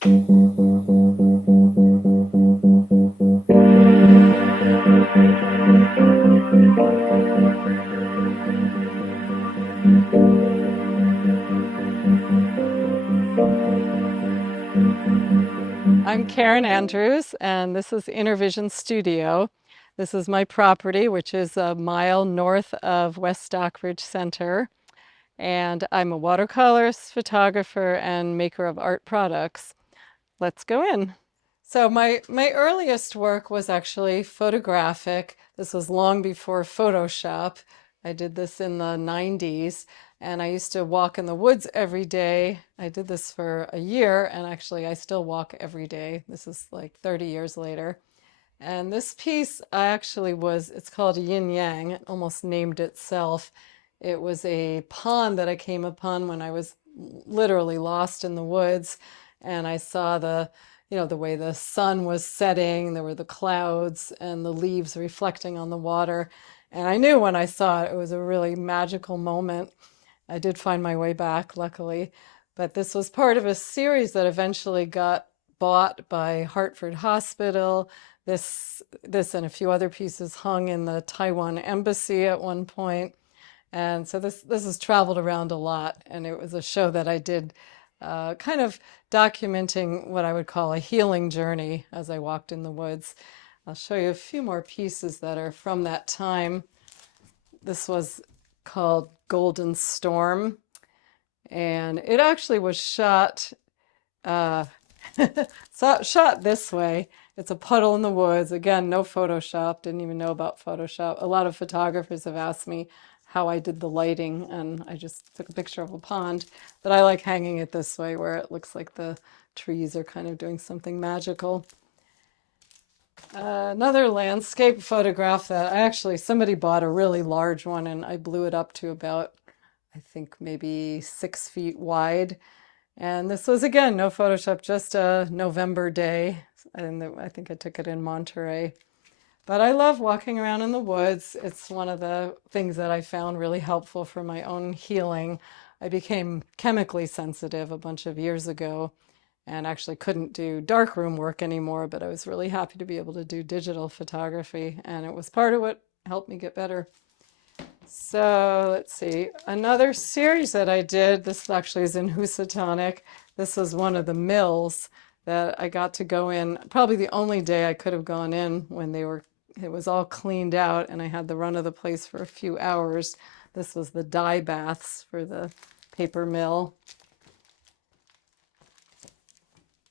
I'm Karen Andrews, and this is Intervision Studio. This is my property, which is a mile north of West Stockbridge Center. And I'm a watercolorist, photographer, and maker of art products. Let's go in. So my earliest work was actually photographic. This was long before Photoshop. I did this in the 90s, and I used to walk in the woods every day. I did this for a year, and actually I still walk every day. This is like 30 years later. And this piece it's called Yin Yang. It almost named itself. It was a pond that I came upon when I was literally lost in the woods. And I saw the way the sun was setting. There were the clouds and the leaves reflecting on the water. And I knew when I saw it, it was a really magical moment. I did find my way back, luckily. But this was part of a series that eventually got bought by Hartford Hospital. This and a few other pieces hung in the Taiwan embassy at one point. And so this has traveled around a lot, and it was a show that I did kind of documenting what I would call a healing journey as I walked in the woods. I'll show you a few more pieces that are from that time. This was called Golden Storm, and it actually was shot uh, shot this way. It's a puddle in the woods. Again, no Photoshop. Didn't even know about Photoshop. A lot of photographers have asked me how I did the lighting, and I just took a picture of a pond. But I like hanging it this way where it looks like the trees are kind of doing something magical. Another landscape photograph that somebody bought a really large one, and I blew it up to about, I think, maybe 6 feet wide. And this was, again, no Photoshop, just a November day. And I think I took it in Monterey. But I love walking around in the woods. It's one of the things that I found really helpful for my own healing. I became chemically sensitive a bunch of years ago and actually couldn't do darkroom work anymore, but I was really happy to be able to do digital photography, and it was part of what helped me get better. So let's see, another series that I did, this actually is in Housatonic. This was one of the mills that I got to go in, probably the only day I could have gone in when it was all cleaned out and I had the run of the place for a few hours. This was the dye baths for the paper mill.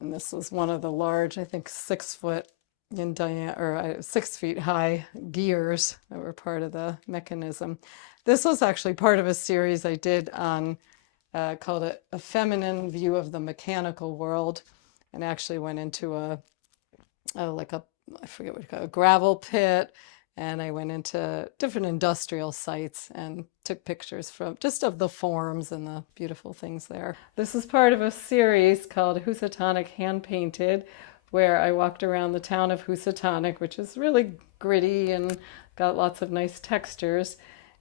And this was one of the large, I think 6 foot in diameter, or 6 feet high gears that were part of the mechanism. This was actually part of a series I did on called a feminine view of the mechanical world, and actually went into I forget what you call it, a gravel pit, and I went into different industrial sites and took pictures from just of the forms and the beautiful things there. This is part of a series called Housatonic Hand Painted, where I walked around the town of Housatonic, which is really gritty and got lots of nice textures.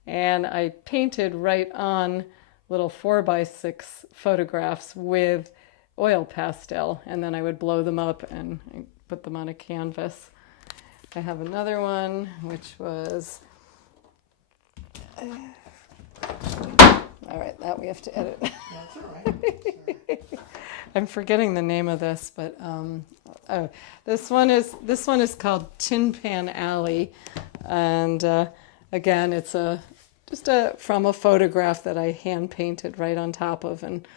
And I painted right on little 4x6 photographs with oil pastel, and then I would blow them up and put them on a canvas. I have another one, which was, all right, that we have to edit. That's all right. That's all right. I'm forgetting the name of this, but this one is called Tin Pan Alley, and again, it's from a photograph that I hand painted right on top of, and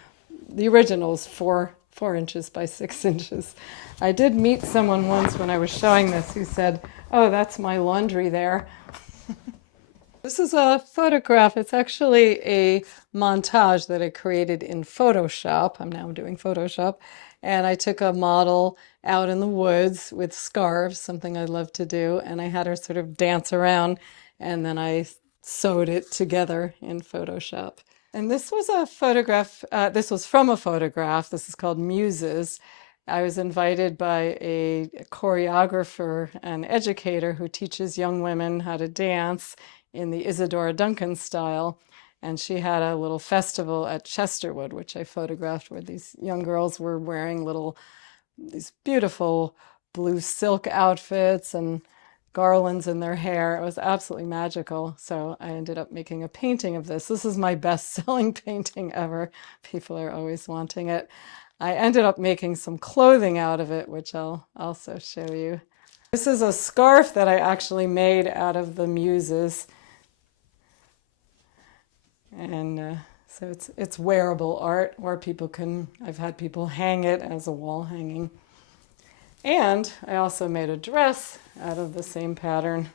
the original is 4 inches by 6 inches. I did meet someone once when I was showing this who said, "Oh, that's my laundry there." This is a photograph. It's actually a montage that I created in Photoshop. I'm now doing Photoshop. And I took a model out in the woods with scarves, something I love to do, and I had her sort of dance around, and then I sewed it together in Photoshop. And this was a photograph, this was from a photograph. This is called Muses. I was invited by a choreographer and educator who teaches young women how to dance in the Isadora Duncan style. And she had a little festival at Chesterwood, which I photographed, where these young girls were wearing these beautiful blue silk outfits and garlands in their hair. It was absolutely magical. So I ended up making a painting of this. This is my best-selling painting ever. People are always wanting it. I ended up making some clothing out of it, which I'll also show you. This is a scarf that I actually made out of the muses. And so it's wearable art, or I've had people hang it as a wall hanging. And I also made a dress out of the same pattern.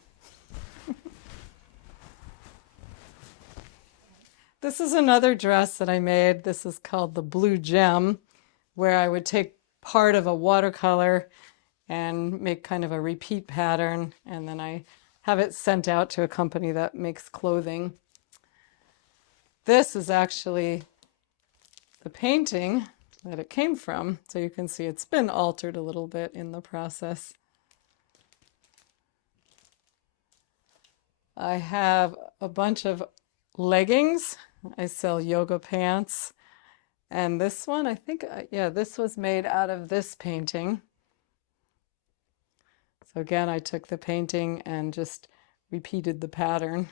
This is another dress that I made. This is called the Blue Gem, where I would take part of a watercolor and make kind of a repeat pattern, and then I have it sent out to a company that makes clothing. This is actually the painting that it came from, so you can see it's been altered a little bit in the process. I have a bunch of leggings. I sell yoga pants. And this one, I think, yeah, this was made out of this painting. So again, I took the painting and just repeated the pattern.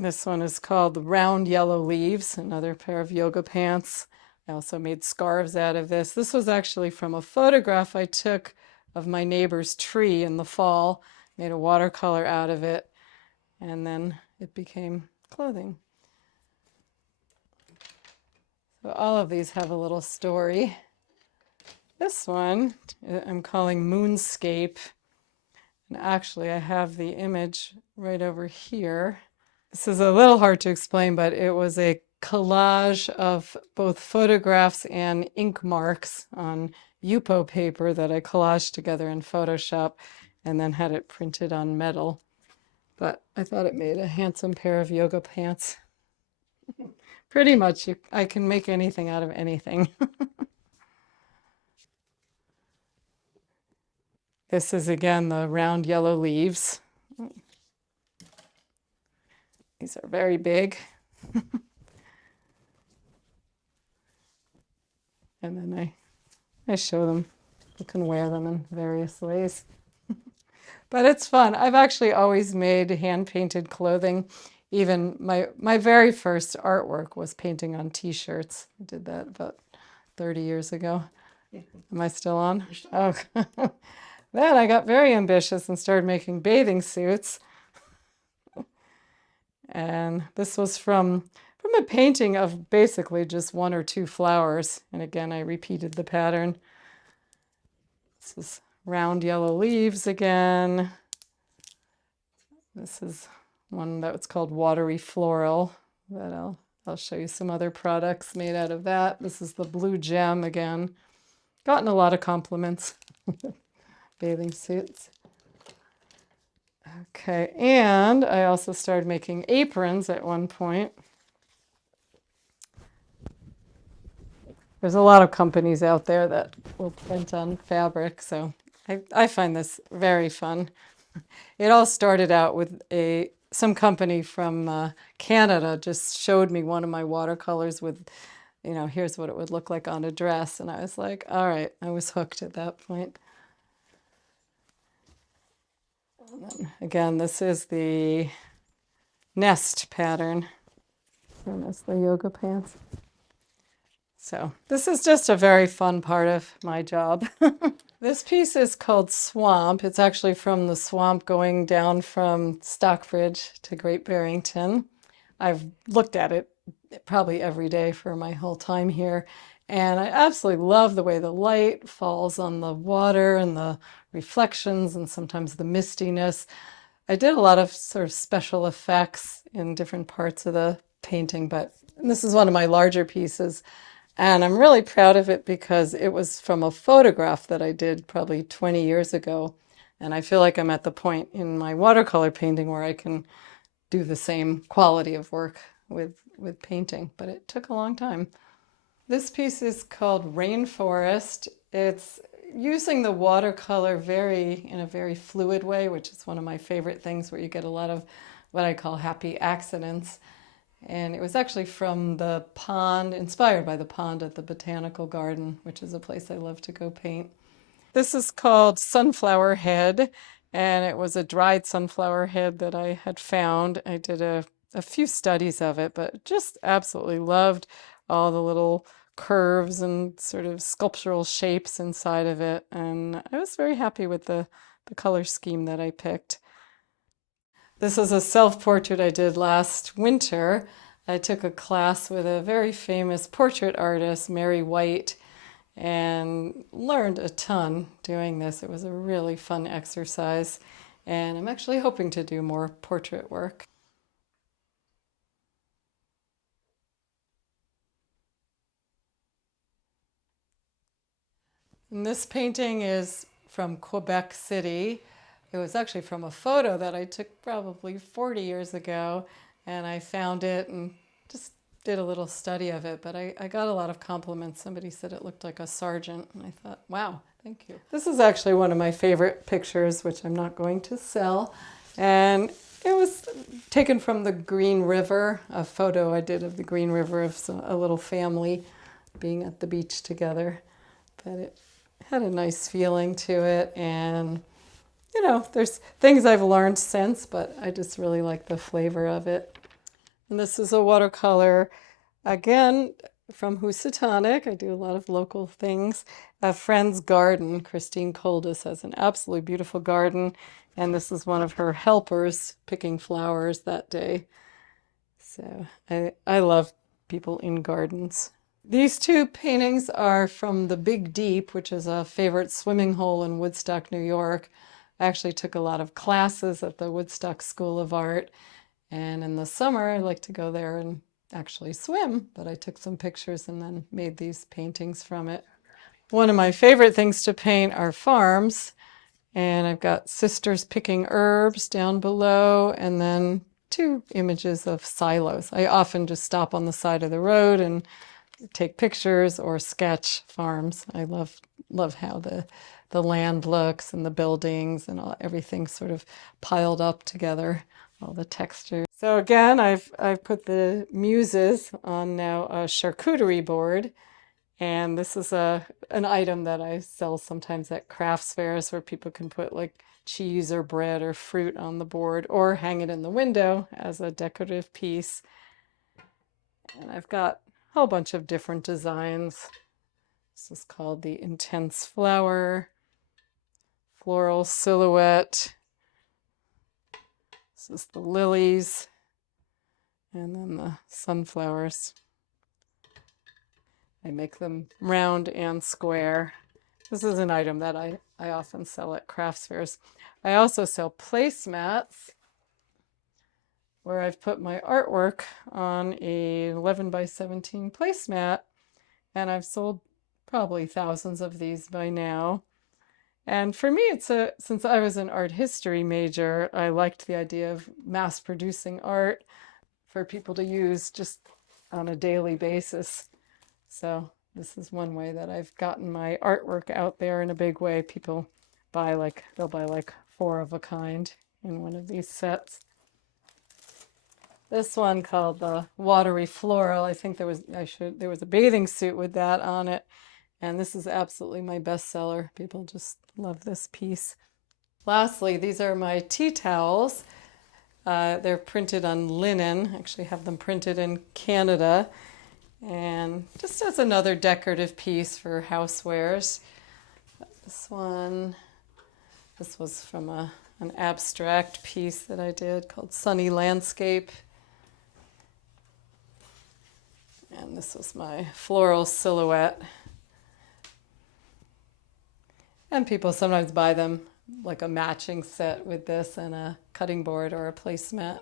This one is called the Round Yellow Leaves, another pair of yoga pants. I also made scarves out of this. This was actually from a photograph I took of my neighbor's tree in the fall, made a watercolor out of it, and then it became clothing. So all of these have a little story. This one I'm calling Moonscape, and actually I have the image right over here. This is a little hard to explain, but it was a collage of both photographs and ink marks on Yupo paper that I collaged together in Photoshop and then had it printed on metal. But I thought it made a handsome pair of yoga pants. Pretty much, I can make anything out of anything. This is again the round yellow leaves. These are very big. And then I show them. You can wear them in various ways. But it's fun. I've actually always made hand-painted clothing. Even my very first artwork was painting on t-shirts. I did that about 30 years ago. Am I still on? Oh. Then I got very ambitious and started making bathing suits. And this was from a painting of basically just one or two flowers. And again, I repeated the pattern. This is round yellow leaves again. This is one that was called Watery Floral. That I'll show you some other products made out of that. This is the Blue Gem again. Gotten a lot of compliments. Bathing suits. Okay, and I also started making aprons at one point. There's a lot of companies out there that will print on fabric, so I find this very fun. It all started out with some company from Canada just showed me one of my watercolors with, here's what it would look like on a dress, and I was like, all right, I was hooked at that point. Again, this is the nest pattern. And that's the yoga pants. So this is just a very fun part of my job. This piece is called Swamp. It's actually from the swamp going down from Stockbridge to Great Barrington. I've looked at it probably every day for my whole time here. And I absolutely love the way the light falls on the water and the reflections and sometimes the mistiness. I did a lot of sort of special effects in different parts of the painting, but this is one of my larger pieces. And I'm really proud of it because it was from a photograph that I did probably 20 years ago. And I feel like I'm at the point in my watercolor painting where I can do the same quality of work with painting, but it took a long time. This piece is called Rainforest. It's using the watercolor in a very fluid way, which is one of my favorite things where you get a lot of what I call happy accidents. And it was actually from the pond, inspired by the pond at the Botanical Garden, which is a place I love to go paint. This is called Sunflower Head, and it was a dried sunflower head that I had found. I did a few studies of it, but just absolutely loved all the little curves and sort of sculptural shapes inside of it. And I was very happy with the color scheme that I picked. This is a self-portrait I did last winter. I took a class with a very famous portrait artist, Mary White, and learned a ton doing this. It was a really fun exercise, and I'm actually hoping to do more portrait work. And this painting is from Quebec City. It was actually from a photo that I took probably 40 years ago, and I found it and just did a little study of it. But I got a lot of compliments. Somebody said it looked like a sergeant, and I thought, wow, thank you. This is actually one of my favorite pictures, which I'm not going to sell. And it was taken from the Green River, a photo I did of the Green River of a little family being at the beach together. But it had a nice feeling to it, and there's things I've learned since, but I just really like the flavor of it. And this is a watercolor, again, from Housatonic. I do a lot of local things. A friend's garden. Christine Coldis has an absolutely beautiful garden, and this is one of her helpers picking flowers that day. So I love people in gardens. These two paintings are from the Big Deep, which is a favorite swimming hole in Woodstock, New York. I actually took a lot of classes at the Woodstock School of Art, and in the summer I like to go there and actually swim, but I took some pictures and then made these paintings from it. One of my favorite things to paint are farms, and I've got sisters picking herbs down below, and then two images of silos. I often just stop on the side of the road and take pictures or sketch farms. I love how the land looks and the buildings and everything sort of piled up together, all the textures. So again, I've put the muses on now a charcuterie board, and this is an item that I sell sometimes at crafts fairs where people can put like cheese or bread or fruit on the board or hang it in the window as a decorative piece. And I've got a whole bunch of different designs. This is called the Intense Flower, Floral Silhouette. This is the lilies, and then the sunflowers. I make them round and square. This is an item that I often sell at crafts fairs. I also sell placemats where I've put my artwork on a 11 by 17 placemat, and I've sold probably thousands of these by now. And for me, since I was an art history major, I liked the idea of mass producing art for people to use just on a daily basis. So this is one way that I've gotten my artwork out there in a big way. People they'll buy like 4 of a kind in one of these sets. This one called the Watery Floral. I think there was a bathing suit with that on it. And this is absolutely my bestseller. People just love this piece. Lastly, these are my tea towels. They're printed on linen. I actually have them printed in Canada. And just as another decorative piece for housewares. This was from an abstract piece that I did called Sunny Landscape. And this was my floral silhouette. And people sometimes buy them like a matching set with this and a cutting board or a placemat.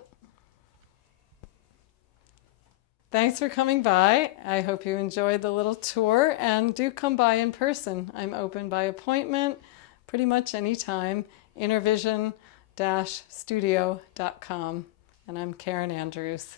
Thanks for coming by. I hope you enjoyed the little tour, and do come by in person. I'm open by appointment pretty much anytime. Intervision-studio.com. And I'm Karen Andrews.